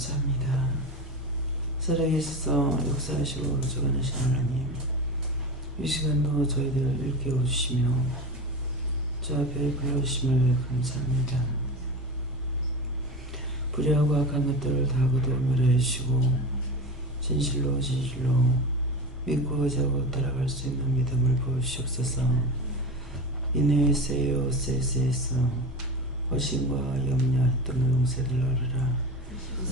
감사합니다. 살아계셔서 역사하시고 주관하신 하나님, 이 시간도 저희들을 일깨워주시며 주 앞에 불러주심을 감사합니다. 불의하고 악한 것들을 다 거두어 주시고 진실로 믿고 의지하고 따라갈 수 있는 믿음을 부어주시옵소서. 이내에세요 세세에서 허심과 염려했던 용세들 나오리라.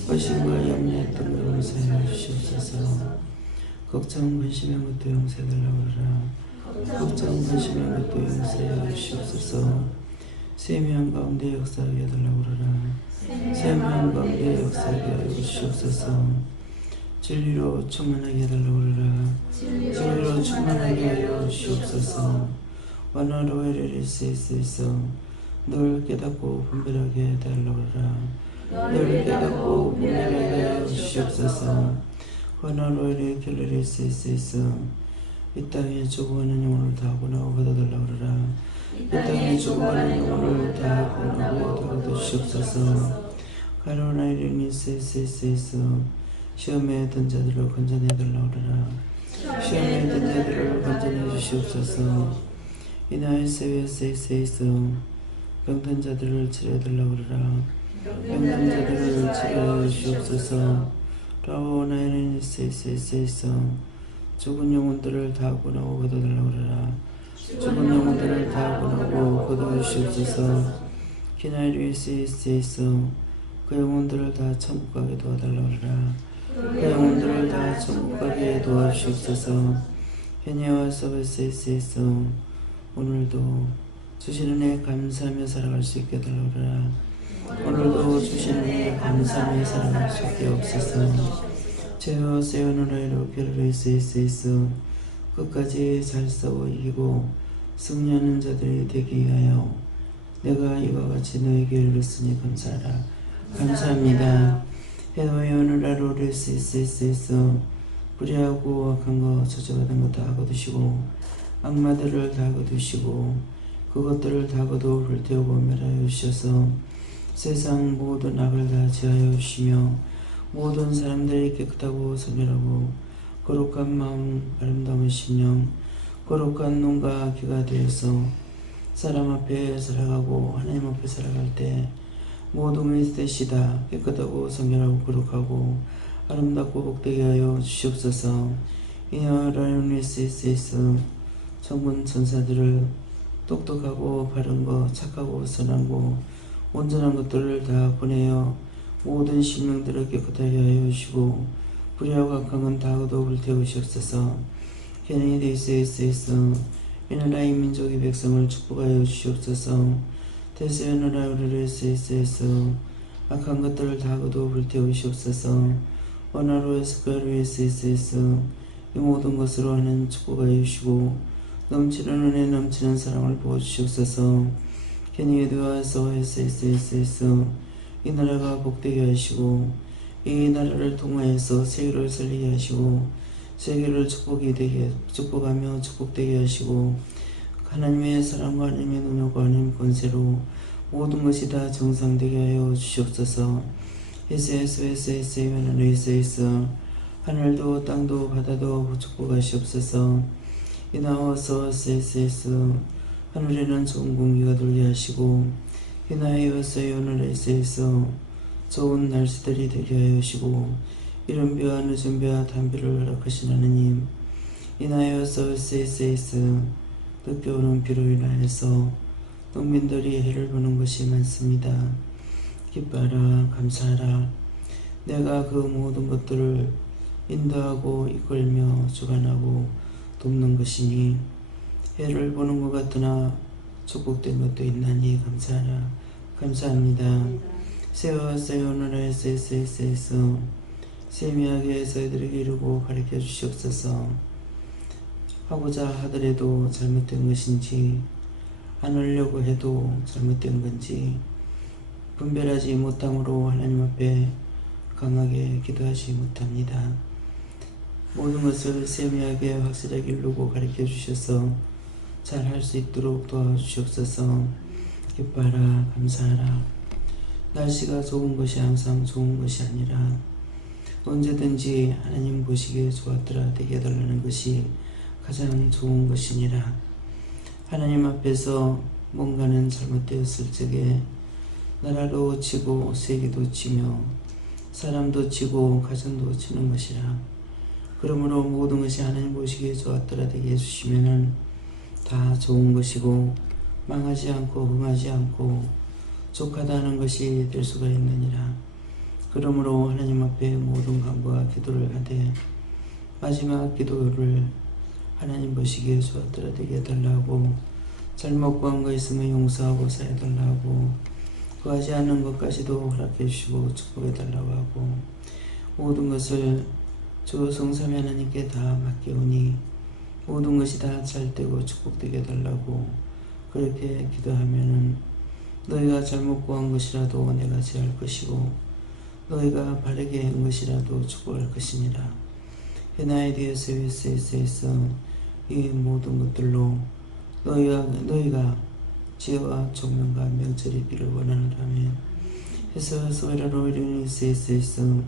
허심과 염려했던 용세를 주시옵소서. 걱정 근심한 것도 용세들 나오리라. 걱정 근심한 것도 용세해 주시옵소서. 세미한 가운데 역사하게 해달라오리라. 세미한 가운데 역사하게 하여 주시옵소서. 진리로 충만하게 해달라오리라. 진리로 충만하게 하여 주시옵소서. 원하로 회를 있어 늘 깨닫고 분별하게 해달라오리라. 늘 깨닫고 분별하게 하여 주시옵소서. 원하로 회를 길을 있어 이 땅에 죽어가는 영혼을 다 구원하고 받아달라오리라. 이 땅에 죽어가는 영혼을 다 구원하고 받아주시옵소서. 가로나 이름이 있어 시험에 든 자들을 건져내달라오리라. 시험에 든 자들을 건져내 주시옵소서. 이나의 세위에서 병든 자들을 치료해달라오리라. 병든 자들을 치료해 주시옵소서. 라오나이는 있어 죽은 영혼들을 다 구원하고 거둬달라오리라. 죽은 영혼들을 다 구원하고 거둬주시옵소서. 기나이를 있어 그 영혼들을 다 천국 가게 도와달라오리라. 그 영혼들을 다 천국 가게 도와주시옵소서. 현예와 서비스에 있어 오늘도 주시는 애 감사하며 살아갈 수 있게 해달라오리라. 오늘도 주시는 애 감사하며 살아갈 수 있게 없소서. 죄와 세우는 아이로 결을 있어 끝까지 잘 싸워 이기고 승리하는 자들이 되게 위하여 내가 이와 같이 너에게 이르렀으니 감사하라. 감사합니다. 해와 여는 아로를 있어 불의하고 악한 거 저주받은 거 다 거두시고 악마들을 다 거두시고 그것들을 다 거두어 불태우고 멸하여 주셔서 세상 모든 악을 다 제하여 주시며 모든 사람들이 깨끗하고 선별하고 거룩한 마음 아름다운 심령 거룩한 눈과 귀가 되어서 사람 앞에 살아가고 하나님 앞에 살아갈 때 모든 뜻이 다 깨끗하고 선별하고 거룩하고 아름답고 복되게 하여 주시옵소서. 이어 라이오니스에서 천군 천사들을 똑똑하고 바른 거 착하고 선한 거 온전한 것들을 다 보내어 모든 심령들을 깨끗하게 하여 주시고 불의하고 악한 건 다 거두어 불태우시옵소서. 케네디스에서 이 나라의 민족의 백성을 축복하여 주시옵소서. 대세연나라 우리를 에서 악한 것들을 다 거두어 불태우시옵소서. 원하로에서 가루에서 이 모든 것으로 하는 축복하여 주시고 넘치는 은혜 넘치는 사랑을 부어주시옵소서. 케니에드와 서에서 이 나라가 복되게 하시고 이 나라를 통하여서 세계를 살리게 하시고 세계를 축복하며 축복되게 하시고 하나님의 사랑과 하나님의 능력과 하나님의 권세로 모든 것이 다 정상되게 하여 주시옵소서. 에서 하늘도 땅도 바다도 축복하시옵소서. 이나와서 에서 하늘에는 좋은 공기가 돌게 하시고 이나에서 오늘에서 좋은 날씨들이 되게 하여 주시고 이른 비와 늦은 비와 단비를 허락하신 하나님 이나에서 에서 늦게 오는 비로 인하여서 농민들이 해를 보는 것이 많습니다. 기뻐하라 감사하라. 내가 그 모든 것들을 인도하고 이끌며 주관하고 돕는 것이니 해를 보는 것 같으나 축복된 것도 있나니 감사하라. 감사합니다. 세워나라에서 세미하게 저희들에게 이루고 가르쳐 주시옵소서. 하고자 하더라도 잘못된 것인지 안 하려고 해도 잘못된 건지 분별하지 못함으로 하나님 앞에 강하게 기도하지 못합니다. 모든 것을 세미하게 확실하게 이루고 가르쳐 주셔서 잘 할 수 있도록 도와주시옵소서. 기뻐하라 감사하라. 날씨가 좋은 것이 항상 좋은 것이 아니라 언제든지 하나님 보시기에 좋았더라 되게 해달라는 것이 가장 좋은 것이니라. 하나님 앞에서 뭔가는 잘못되었을 적에 나라도 치고 세계도 치며 사람도 치고 가정도 치는 것이라. 그러므로 모든 것이 하나님 보시기에 좋았더라 되게 해주시면은 다 좋은 것이고 망하지 않고 흥하지 않고 족하다는 것이 될 수가 있느니라. 그러므로 하나님 앞에 모든 간구와 기도를 하되 마지막 기도를 하나님 보시기에 좋았더라 되게 해달라고, 잘못 구한 거 있으면 용서하고 사해달라고, 구하지 않는 것까지도 허락해 주시고 축복해 달라고 하고, 모든 것을 주 성삼위 하나님께 다 맡기오니 모든 것이 다 잘되고 축복되게 해달라고 그렇게 기도하면은 너희가 잘못 구한 것이라도 내가 제할 것이고 너희가 바르게 한 것이라도 축복할 것이니라. 해나에 대해서 위에서 이 모든 것들로 너희가 지혜와 총명과 명철이 있기를 원하노라면 해서 소이라로 이르는 있어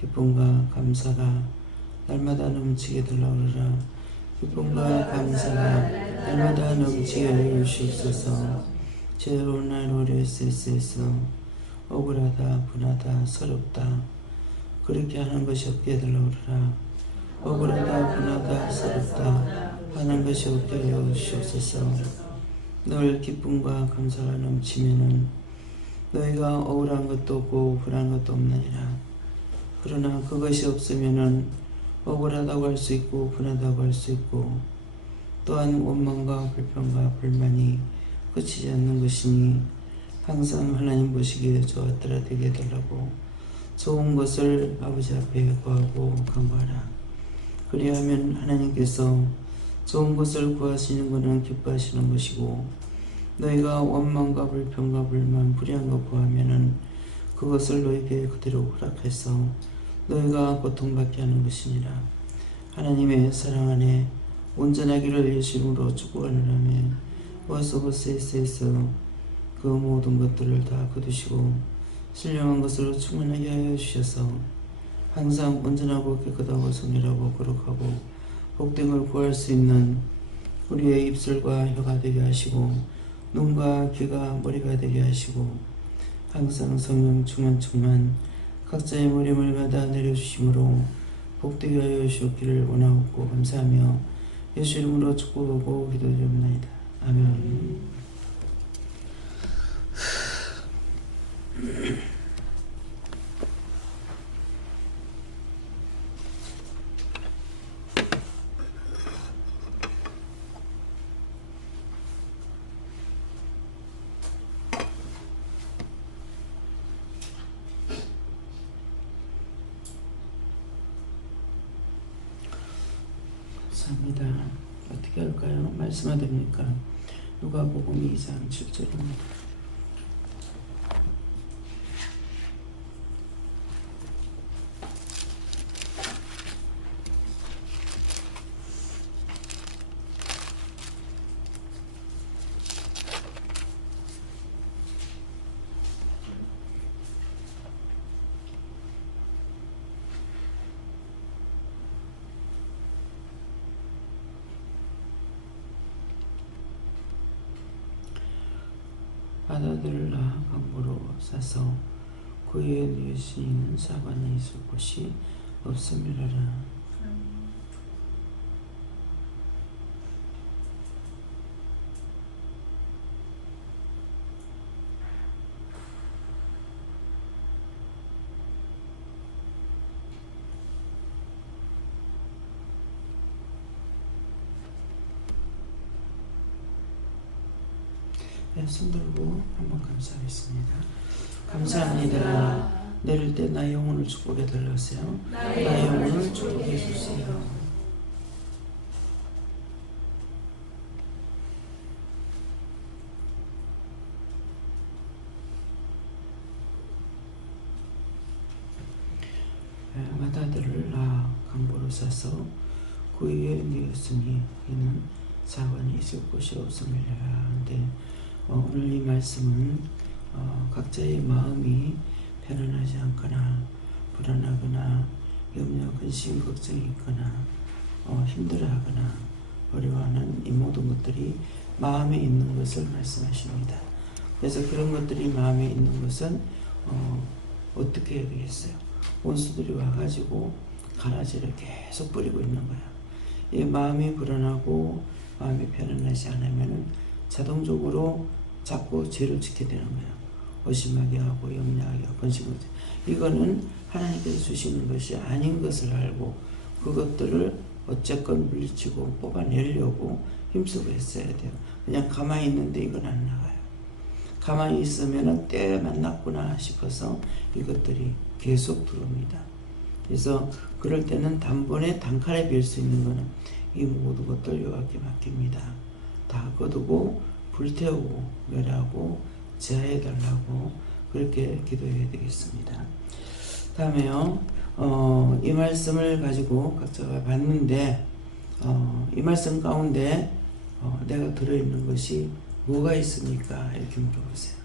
기쁨과 감사가 날마다 넘치게 달라오르라. 기쁨과 감사가 날마다 넘치게 하여 주시옵소서. 죄로운 날로 있어 억울하다 분하다 서럽다 그렇게 하는 것이 없게 해달라오르라. 억울하다 분하다 서럽다 하는 것이 없게 하여 주시옵소서. 늘 기쁨과 감사가 넘치면은 너희가 억울한 것도 없고 불안한 것도 없느니라. 그러나 그것이 없으면은 억울하다고 할 수 있고 분하다고 할 수 있고 또한 원망과 불평과 불만이 끝이지 않는 것이니 항상 하나님 보시기에 좋았더라 되게 해달라고 좋은 것을 아버지 앞에 구하고 간구하라. 그리하면 하나님께서 좋은 것을 구하시는 것은 기뻐하시는 것이고 너희가 원망과 불평과 불만 불의한 것 구하면은 그것을 너희에게 그대로 허락해서 너희가 고통받게 하는 것이니라. 하나님의 사랑 안에 온전하기를 예수 이름으로 축복하노라며 와서버스에서 그 모든 것들을 다 거두시고 신령한 것으로 충만하게 하여 주셔서 항상 온전하고 깨끗하고 성결하고 거룩하고 복됨을 구할 수 있는 우리의 입술과 혀가 되게 하시고 눈과 귀가 머리가 되게 하시고 항상 성령 충만 각자의 머리물마다 내려주심으로 복되게 하여 주시기를 원하옵고 감사하며 예수 이름으로 축복하고 기도드립니다. 아멘. 감사합니다. 어떻게 할까요? 말씀하 됩니까? 누가복음 2장 7절입니다. 바다들라 강보로 싸서 그 위에 누우시는 사관이 있을 곳이 없음이라라. 네, 손 들고 한번 감사하겠습니다. 감사합니다. 내릴 때 나의 영혼을 축복해 달라세요. 나의 영혼을 축복해 주세요. 마다들을 강보로 싸서 그 위에 누웠으니 이는 사관이 있을 곳이 없음이라. 근데 오늘 이 말씀은 각자의 마음이 편안하지 않거나 불안하거나 염려, 근심, 걱정이 있거나 힘들어하거나 어려워하는 이 모든 것들이 마음에 있는 것을 말씀하십니다. 그래서 그런 것들이 마음에 있는 것은 어떻게 해야 되겠어요? 원수들이 와가지고 가라지를 계속 뿌리고 있는 거야. 이 마음이 불안하고 마음이 편안하지 않으면 자동적으로 자꾸 죄를 짓게 되는 거야. 의심하게 하고 염려하게 하고 근심하게. 이거는 하나님께서 주시는 것이 아닌 것을 알고 그것들을 어쨌건 물리치고 뽑아내려고 힘쓰고 했어야 돼요. 그냥 가만히 있는데 이건 안 나가요. 가만히 있으면 때에 만났구나 싶어서 이것들이 계속 들어옵니다. 그래서 그럴 때는 단번에 단칼에 빌 수 있는 것은 이 모든 것들 여호와께 맡깁니다. 다 거두고 불태우고 멸하고 제하해달라고 그렇게 기도해야 되겠습니다. 다음에요. 이 말씀을 가지고 각자가 봤는데 이 말씀 가운데 내가 들어있는 것이 뭐가 있습니까? 이렇게 물어보세요.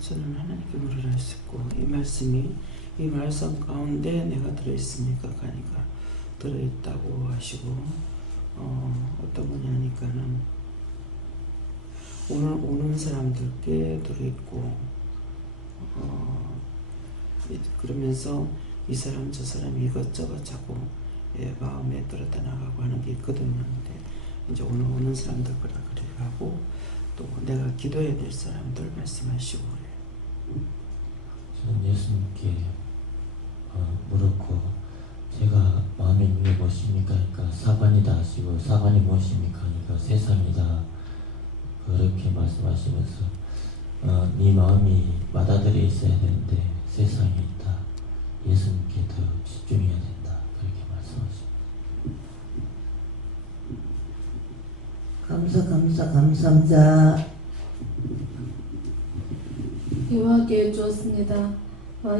저는 하나님께 물으라 했었고 이 말씀이 이 말씀 가운데 내가 들어있습니까? 하니까 들어있다고 하시고 어떤 거냐 하니까는 오는 사람들께 들어있고 그러면서 이 사람 저 사람 이것저것 자꾸 마음에 들었다 나가고 하는 게 있거든요. 근데 이제 오는 사람들 그래 하고 또 내가 기도해야 될 사람들 말씀하시고 그래요. 저는 예수님께 물었고 제가 마음에 있는 게 무엇입니까? 그러니까 사관이다 하시고 사관이 무엇입니까? 그러니까 세상이다 그렇게 말씀하시면서 네 마음이 맏아들에 있어야 되는데 세상에 있다. 예수님께 더 집중해야 된다. 그렇게 말씀하십니다. 감사합니다. 대화하게 주었습니다.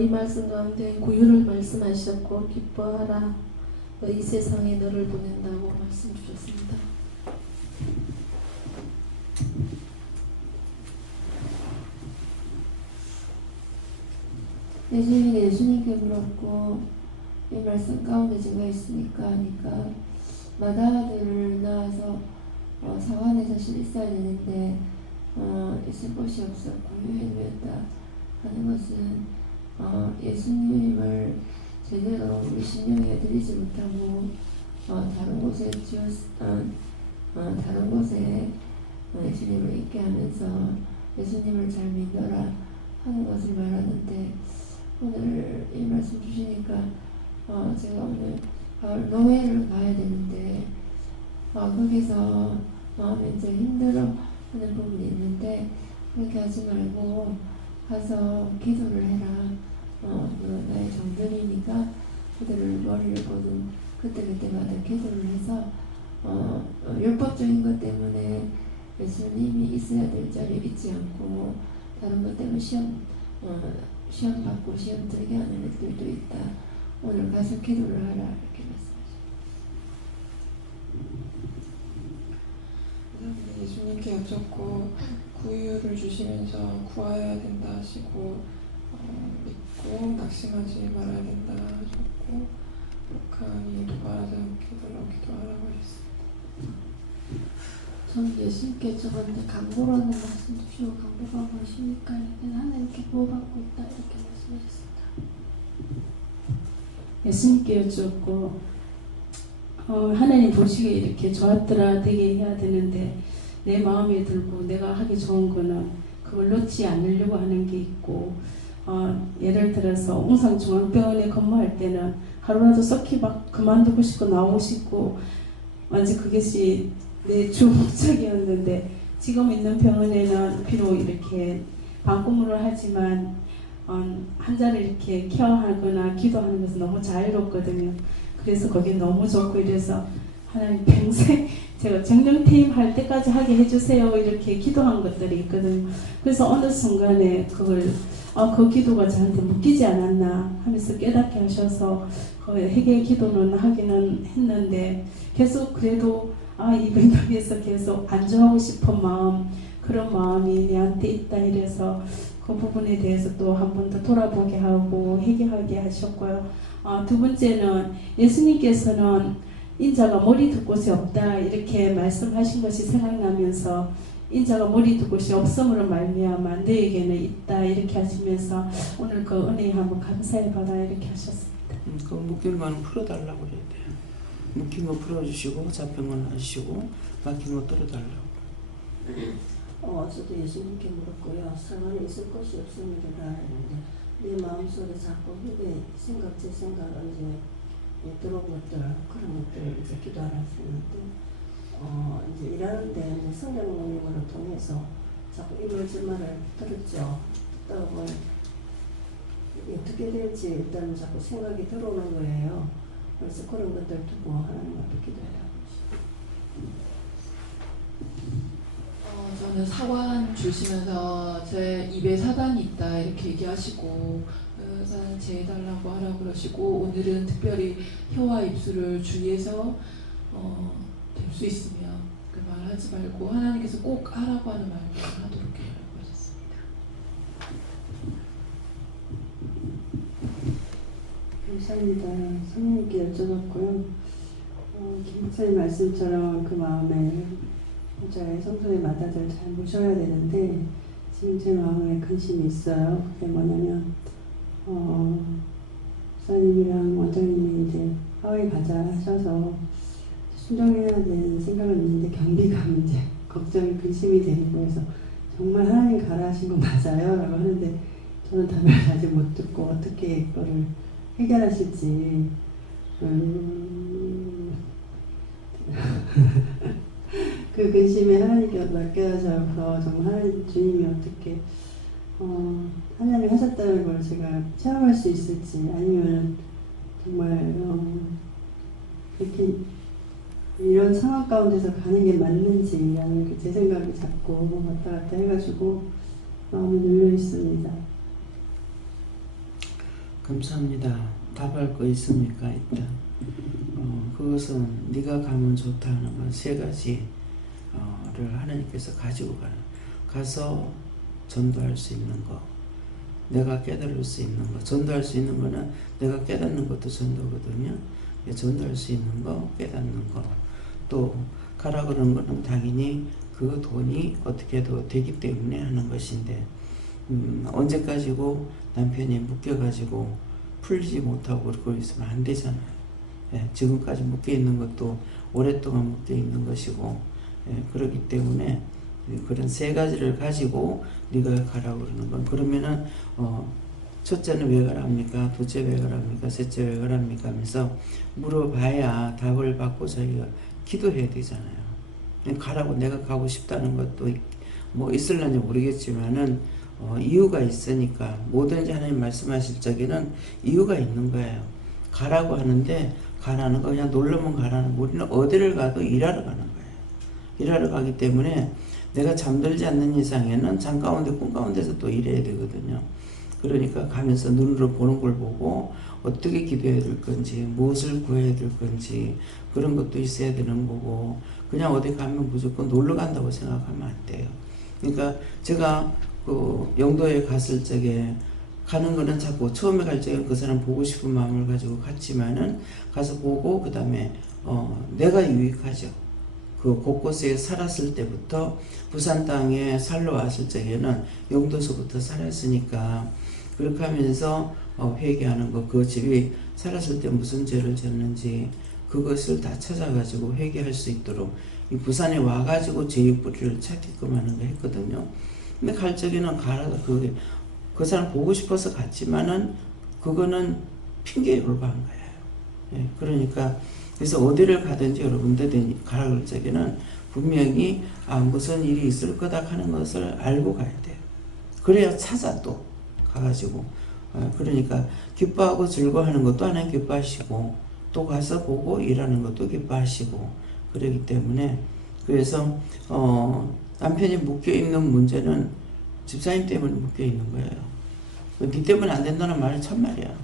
이 말씀 가운데 구유를 말씀하셨고 기뻐하라. 이 세상에 너를 보낸다고 말씀 주셨습니다. 예수님께 물었고 이 말씀 가운데 제가 있으니까 하니까 맏아들을 낳아서 사관에 사실 있어야 되는데 있을 곳이 없어 구유에 놓였다 하는 것은 예수님을 제대로 우리 신령에 드리지 못하고 다른 곳에 다른 곳에 예수님을 있게 하면서 예수님을 잘 믿어라 하는 것을 말하는데 오늘 이 말씀 주시니까 제가 오늘 가을 노회를 가야 되는데 거기서 마음이 이제 힘들어 하는 부분이 있는데 그렇게 하지 말고 가서 기도를 해라. 나의 정전이니까 그들을 머리를 보든 그때마다 기도를 해서 율법적인 것 때문에 예수님이 있어야 될 자리에 있지 않고 다른 것 때문에 시험 받고 시험 들게 하는 애들도 있다. 오늘 가서 기도를 하라 이렇게 말씀하십니다. 예수님께 여쭙고 구유를 주시면서 구하여야 된다 하시고 믿고 낙심하지 말아야 된다 하셨고 북한이 도발하지 않도록 기도하라고 하셨습니다. 저는 예수님께 저번에 강보라는 말씀 주시고 강보가 무엇입니까? 하나님께 보호받고 있다 이렇게 말씀하셨습니다. 예수님께 여쭈었고 하나님 보시기에 이렇게 좋았더라 되게 해야 되는데 내 마음에 들고 내가 하기 좋은 거는 그걸 놓지 않으려고 하는 게 있고 예를 들어서 웅상중앙병원에 근무할 때는 하루라도 썩히 막 그만두고 싶고 나오고 싶고 완전 그것이 내 주 목적이었는데 지금 있는 병원에는 비록 이렇게 방구무를 하지만 환자를 이렇게 케어하거나 기도하는 것은 너무 자유롭거든요. 그래서 거기 너무 좋고 이래서 하나님 평생 제가 정령 퇴임할 때까지 하게 해주세요 이렇게 기도한 것들이 있거든요. 그래서 어느 순간에 그걸 그 기도가 저한테 묶이지 않았나 하면서 깨닫게 하셔서 그 회개 기도는 하기는 했는데 계속 그래도 이 병동에서 계속 안주하고 싶은 마음 그런 마음이 내한테 있다 이래서 그 부분에 대해서 또 한 번 더 돌아보게 하고 회개하게 하셨고요. 두 번째는 예수님께서는 인자가 머리 둘 곳이 없다 이렇게 말씀하신 것이 생각나면서 인자가 머리 둘 곳이 없음으로 말미암아 너에게는 있다 이렇게 하시면서 오늘 그 은혜에 한번 감사해 봐라 이렇게 하셨습니다. 그 묶인 거는 풀어달라고 그래야 돼요. 묶인 거 풀어주시고 잡힌 건 하시고 막힌 거 뚫어달라고. 저도 예수님께 물었고요. 상관에 있을 것이 없습니다. 했는데 내 마음속에 자꾸 후배 생각, 제 생각을 이제 들어온 것들, 그런 것들을 이제 기도하라 했는데 이제 일하는데 이제 성령님을 통해서 자꾸 이말저말을 들었죠. 듣다 보면 어떻게 될지 일단 자꾸 생각이 들어오는 거예요. 그래서 그런 것들 두고 하나님 앞에 기도해라. 저는 사관 주시면서 제 입에 사단이 있다 이렇게 얘기하시고 사단 제해달라고 하라고 그러시고 오늘은 특별히 혀와 입술을 주의해서 될 수 있으면 그 말 하지 말고 하나님께서 꼭 하라고 하는 말만 하도록 해라고 하셨습니다. 감사합니다. 성령님께 여쭤봤고요. 김 목사님 말씀처럼 그 마음에 저희 성도의 마다들 잘 모셔야 되는데 지금 제 마음에 근심이 있어요. 그게 뭐냐면 목사님이랑 원장님이 이제 하와이 가자 하셔서 순종해야 되는 생각은 있는데 경비가 이제 걱정이 근심이 되는 거여서 정말 하나님 가라 하신 거 맞아요? 라고 하는데 저는 답을 아직 못 듣고 어떻게 이거를 해결하실지 그 근심에 하나님께 맡겨져서 정말 하나님 주님이 어떻게 하나님이 하셨다는 걸 제가 체험할 수 있을지 아니면 정말 이렇게 이런 상황 가운데서 가는 게 맞는지 라는 제 생각이 자꾸 왔다 갔다 해가지고 마음이 눌려 있습니다. 감사합니다. 답할 거 있습니까? 일단 그것은 네가 가면 좋다 하는 건 세 가지를 하나님께서 가지고 가서 전도할 수 있는 거, 내가 깨달을 수 있는 거. 전도할 수 있는 거는 내가 깨닫는 것도 전도거든요. 전도할 수 있는 거, 깨닫는 거. 또 가라 그러는 거는 당연히 그 돈이 어떻게도 되기 때문에 하는 것인데 언제까지고 남편이 묶여가지고 풀리지 못하고 그러고 있으면 안 되잖아요. 지금까지 묶여있는 것도 오랫동안 묶여있는 것이고 그렇기 때문에 그런 세 가지를 가지고 네가 가라고 그러는 건 그러면은 첫째는 왜 가랍니까? 둘째 왜 가랍니까? 셋째 왜 가랍니까? 하면서 물어봐야 답을 받고 자기가 기도해야 되잖아요. 가라고 내가 가고 싶다는 것도 뭐 있을런지 모르겠지만은 이유가 있으니까 뭐든지 하나님 말씀하실 적에는 이유가 있는 거예요. 가라고 하는데 가라는 거 그냥 놀러만 가라는 거. 우리는 어디를 가도 일하러 가는 거예요. 일하러 가기 때문에 내가 잠들지 않는 이상에는 잠 가운데 꿈 가운데서 또 일해야 되거든요. 그러니까 가면서 눈으로 보는 걸 보고 어떻게 기도해야 될 건지 무엇을 구해야 될 건지 그런 것도 있어야 되는 거고 그냥 어디 가면 무조건 놀러 간다고 생각하면 안 돼요. 그러니까 제가 그 영도에 갔을 적에 가는 거는 자꾸 처음에 갈 적에 그 사람 보고 싶은 마음을 가지고 갔지만은 가서 보고 그 다음에 내가 유익하죠. 그 곳곳에 살았을 때부터 부산 땅에 살러 왔을 적에는 영도서부터 살았으니까 그렇게 하면서 회개하는 거, 그 집이 살았을 때 무슨 죄를 졌는지 그것을 다 찾아가지고 회개할 수 있도록 이 부산에 와가지고 죄의 뿌리를 찾게끔 하는 거 했거든요. 근데 갈 적에는 가라가 그 사람 보고 싶어서 갔지만은 그거는 핑계로 간 거예요. 그러니까 그래서 어디를 가든지 여러분들 가라 그럴 적에는 분명히 무슨 일이 있을 거다 하는 것을 알고 가야 돼요. 그래야 찾아 또 가가지고 그러니까 기뻐하고 즐거워하는 것도 하나님 기뻐하시고 또 가서 보고 일하는 것도 기뻐하시고 그러기 때문에 그래서 남편이 묶여있는 문제는 집사님 때문에 묶여있는 거예요. 네 때문에 안 된다는 말이 참말이야.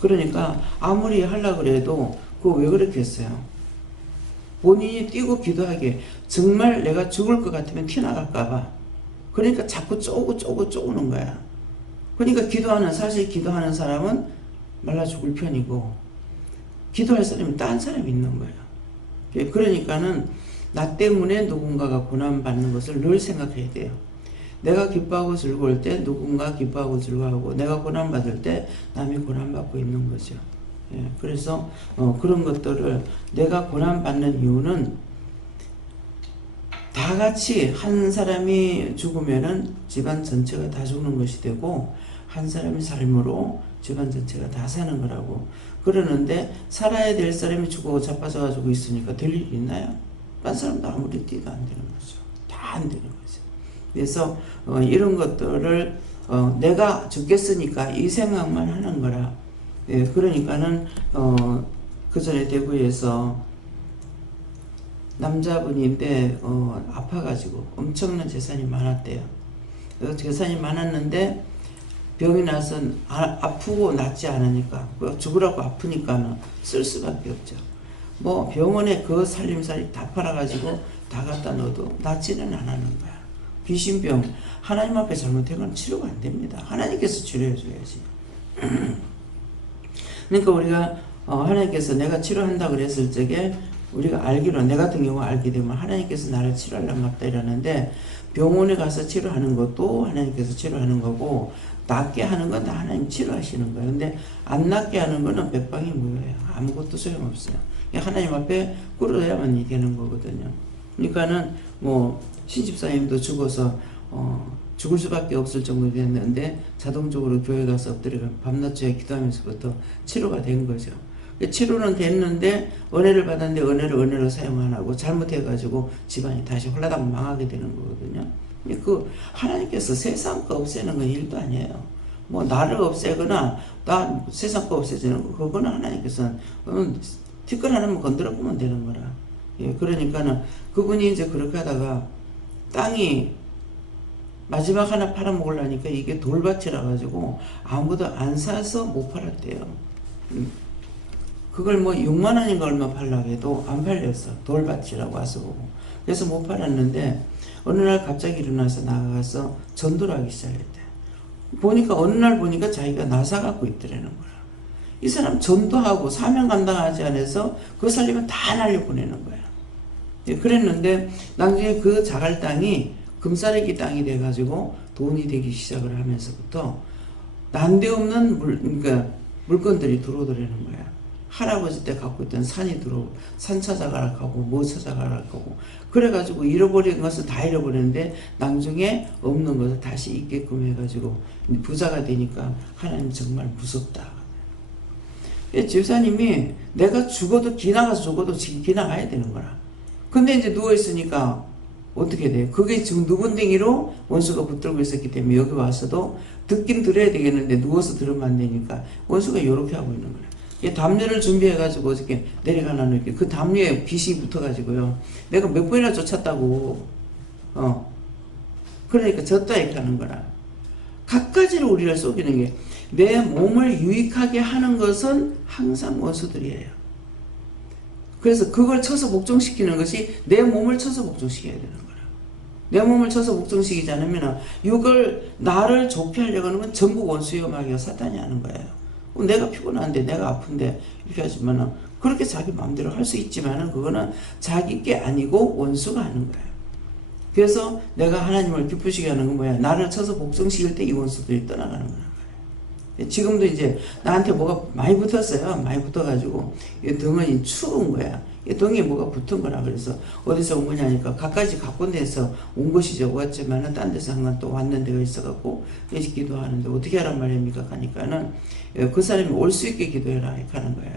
그러니까 아무리 하려고 그래도 그거 왜 그렇게 했어요? 본인이 뛰고 기도하기에 정말 내가 죽을 것 같으면 티나갈까봐 그러니까 자꾸 쪼는 거야. 그러니까 사실 기도하는 사람은 말라 죽을 편이고 기도할 사람이 딴 사람이 있는 거예요. 그러니까는 나 때문에 누군가가 고난받는 것을 늘 생각해야 돼요. 내가 기뻐하고 즐거울 때 누군가 기뻐하고 즐거워하고 내가 고난받을 때 남이 고난받고 있는 거죠. 그래서 그런 것들을 내가 고난받는 이유는 다 같이 한 사람이 죽으면은 집안 전체가 다 죽는 것이 되고 한 사람이 삶으로 집안 전체가 다 사는 거라고 그러는데 살아야 될 사람이 죽고 자빠져가지고 있으니까 될 일이 있나요? 딴 사람도 아무리 뛰도 안 되는 거죠. 다 안 되는 거죠. 그래서 이런 것들을 내가 죽겠으니까 이 생각만 하는 거라. 그러니까는 그 전에 대구에서 남자분인데 아파가지고 엄청난 재산이 많았대요. 재산이 많았는데 병이 나서 아프고 낫지 않으니까 죽으라고 아프니까는 쓸 수밖에 없죠. 뭐 병원에 그 살림살이 다 팔아가지고 다 갖다 넣어도 낫지는 않는 거야. 귀신병 하나님 앞에 잘못된 건 치료가 안 됩니다. 하나님께서 치료해 줘야지. 그러니까 우리가 하나님께서 내가 치료한다 그랬을 적에 우리가 알기로, 내 같은 경우 알게 되면 하나님께서 나를 치료하려고 왔다 이러는데, 병원에 가서 치료하는 것도 하나님께서 치료하는 거고, 낫게 하는 건 다 하나님 치료하시는 거예요. 근데 안 낫게 하는 거는 백방이 무효예요. 아무것도 소용없어요. 하나님 앞에 꿇어야만 이 되는 거거든요. 그러니까는 뭐 신집사님도 죽어서 죽을 수밖에 없을 정도 됐는데 자동적으로 교회 가서 엎드려 밤낮 저녁 기도하면서부터 치료가 된 거죠. 치료는 됐는데 은혜를 받았는데 은혜로 사용 안 하고 잘못해가지고 집안이 다시 홀라당 망하게 되는 거거든요. 그 하나님께서 세상 거 없애는 건 일도 아니에요. 뭐 나를 없애거나 나 세상 거 없애지는 거, 그거는 하나님께서 티끌 하나만 건드려 보면 되는 거라. 예, 그러니까는 그분이 이제 그렇게 하다가 땅이 마지막 하나 팔아먹으려니까 이게 돌밭이라 가지고 아무도 안 사서 못 팔았대요. 그걸 뭐 6만 원인가 얼마 팔라고 해도 안 팔렸어. 돌밭이라고 와서 보고. 그래서 못 팔았는데 어느 날 갑자기 일어나서 나가서 전도를 하기 시작했대. 보니까 어느 날 보니까 자기가 나사 갖고 있더라는 거야. 이 사람 전도하고 사명 감당하지 않아서 그 살림을 다 날려보내는 거야. 예, 그랬는데 나중에 그 자갈 땅이 금싸레기 땅이 돼가지고 돈이 되기 시작을 하면서부터 난데없는 그러니까 물건들이 들어오더라는 거야. 할아버지 때 갖고 있던 산이 들어오고 산 찾아가라 하고 뭐 찾아가라 하고 그래가지고 잃어버린 것을 다 잃어버렸는데 나중에 없는 것을 다시 있게끔 해가지고 부자가 되니까 하나님 정말 무섭다. 집사님이 내가 죽어도 기나가서 죽어도 지금 기나가야 되는 거라. 근데 이제 누워있으니까 어떻게 돼? 그게 지금 누군댕이로 원수가 붙들고 있었기 때문에 여기 와서도 듣긴 들어야 되겠는데 누워서 들으면 안 되니까 원수가 이렇게 하고 있는 거야. 담요를 준비해가지고 어저께 내려가는 이렇게 그 담요에 빛이 붙어가지고요. 내가 몇 번이나 쫓았다고. 그러니까 졌다 이렇게 하는 거라. 갖가지로 우리를 속이는 게 내 몸을 유익하게 하는 것은 항상 원수들이에요. 그래서 그걸 쳐서 복종시키는 것이 내 몸을 쳐서 복종시켜야 되는 거라. 내 몸을 쳐서 복종시키지 않으면 이걸 나를 좋게 하려고 하는 건 전부 원수요 마귀와 사탄이 하는 거예요. 내가 피곤한데 내가 아픈데 이렇게 하지만은 그렇게 자기 마음대로 할 수 있지만은 그거는 자기 게 아니고 원수가 하는 거예요. 그래서 내가 하나님을 기쁘시게 하는 건 뭐야? 나를 쳐서 복종시킬 때 이 원수들이 떠나가는 거예요. 지금도 이제 나한테 뭐가 많이 붙었어요. 많이 붙어가지고 이 등은 추운 거야. 이 등에 뭐가 붙은 거라. 그래서 어디서 온 거냐니까 갖가지 갖고 내서 온 것이죠. 왔지만은 딴 데서 한 번 또 왔는 데가 있어갖고 기도하는데 어떻게 하란 말입니까? 하니까는 그 사람이 올 수 있게 기도해라 이렇게 하는 거예요.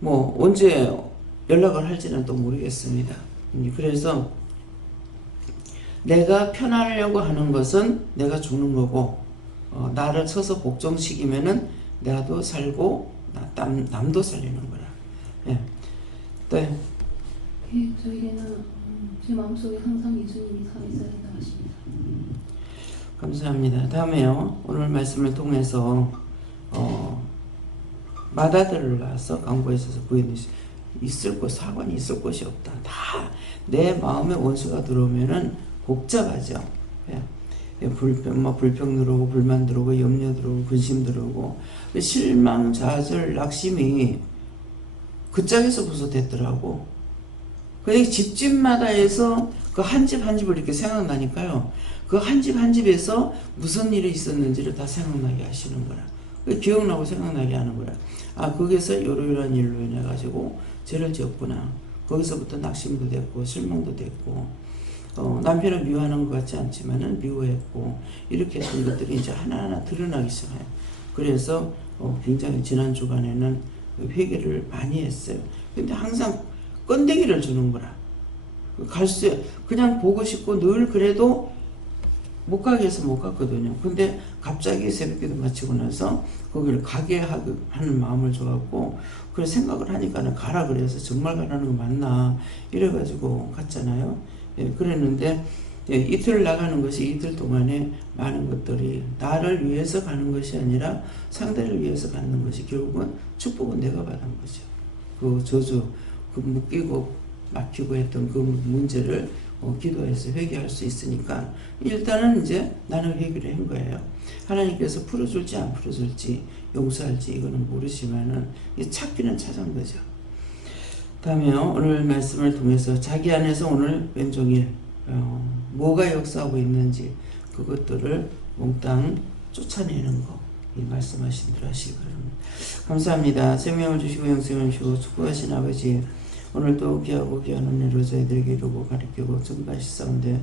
뭐 언제 연락을 할지는 또 모르겠습니다. 그래서 내가 편하려고 하는 것은 내가 죽는 거고 나를 쳐서 복종시키면은 나도 살고 남도 살리는 거라. 예. 네. 예, 저에게는 제 마음속에 항상 예수님이 살아있어야 된다고 하십니다. 감사합니다. 다음에요. 오늘 말씀을 통해서 마다들을 가서 강구에 있어서 부인이 있을 곳 사관이 있을 곳이 없다. 다 내 마음에 원수가 들어오면은 복잡하죠. 예. 불평 들어오고 불만 들어오고 염려 들어오고 근심 들어오고 실망 좌절 낙심이 그 짝에서 부서됐더라고. 그러니까 집집마다 해서 그 한 집 한 집을 이렇게 생각나니까요. 그 한 집 한 집에서 무슨 일이 있었는지를 다 생각나게 하시는 거라. 기억나고 생각나게 하는 거라. 아, 거기서 이러이러한 일로 인해 가지고 죄를 지었구나. 거기서부터 낙심도 됐고 실망도 됐고 남편을 미워하는 것 같지 않지만은 미워했고 이렇게 했던 것들이 이제 하나하나 드러나기 시작해요. 그래서 굉장히 지난 주간에는 회개를 많이 했어요. 근데 항상 건데기를 주는 거라. 그냥 보고 싶고 늘 그래도 못 가게 해서 못 갔거든요. 근데 갑자기 새벽기도 마치고 나서 거기를 가게 하는 마음을 줘갖고 그래 생각을 하니까는 가라 그래서 정말 가라는 거 맞나 이래가지고 갔잖아요. 예, 그랬는데 이틀 나가는 것이 이틀 동안에 많은 것들이 나를 위해서 가는 것이 아니라 상대를 위해서 가는 것이 결국은 축복은 내가 받은 거죠. 그 저주, 그 묶이고 막히고 했던 그 문제를 기도해서 회개할 수 있으니까 일단은 이제 나는 회개를 한 거예요. 하나님께서 풀어줄지 안 풀어줄지 용서할지 이거는 모르지만은 찾기는 찾은 거죠. 다음에 오늘 말씀을 통해서 자기 안에서 오늘 왼종일 뭐가 역사하고 있는지 그것들을 몽땅 쫓아내는 거 이 말씀하신 대로 하시기 바랍니다. 감사합니다. 생명을 주시고 영생을 주시고 축복하신 아버지 오늘도 귀하고 귀한 은혜로 저희들에게 이루고 가르치고 증거하시사온데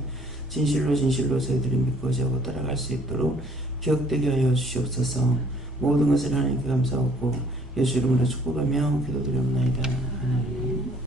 진실로 저희들이 믿고 자고 따라갈 수 있도록 기억되게 하여 주시옵소서. 모든 것을 하나님께 감사하고 예수 이름으로 축복하며 기도드리옵나이다. 아멘.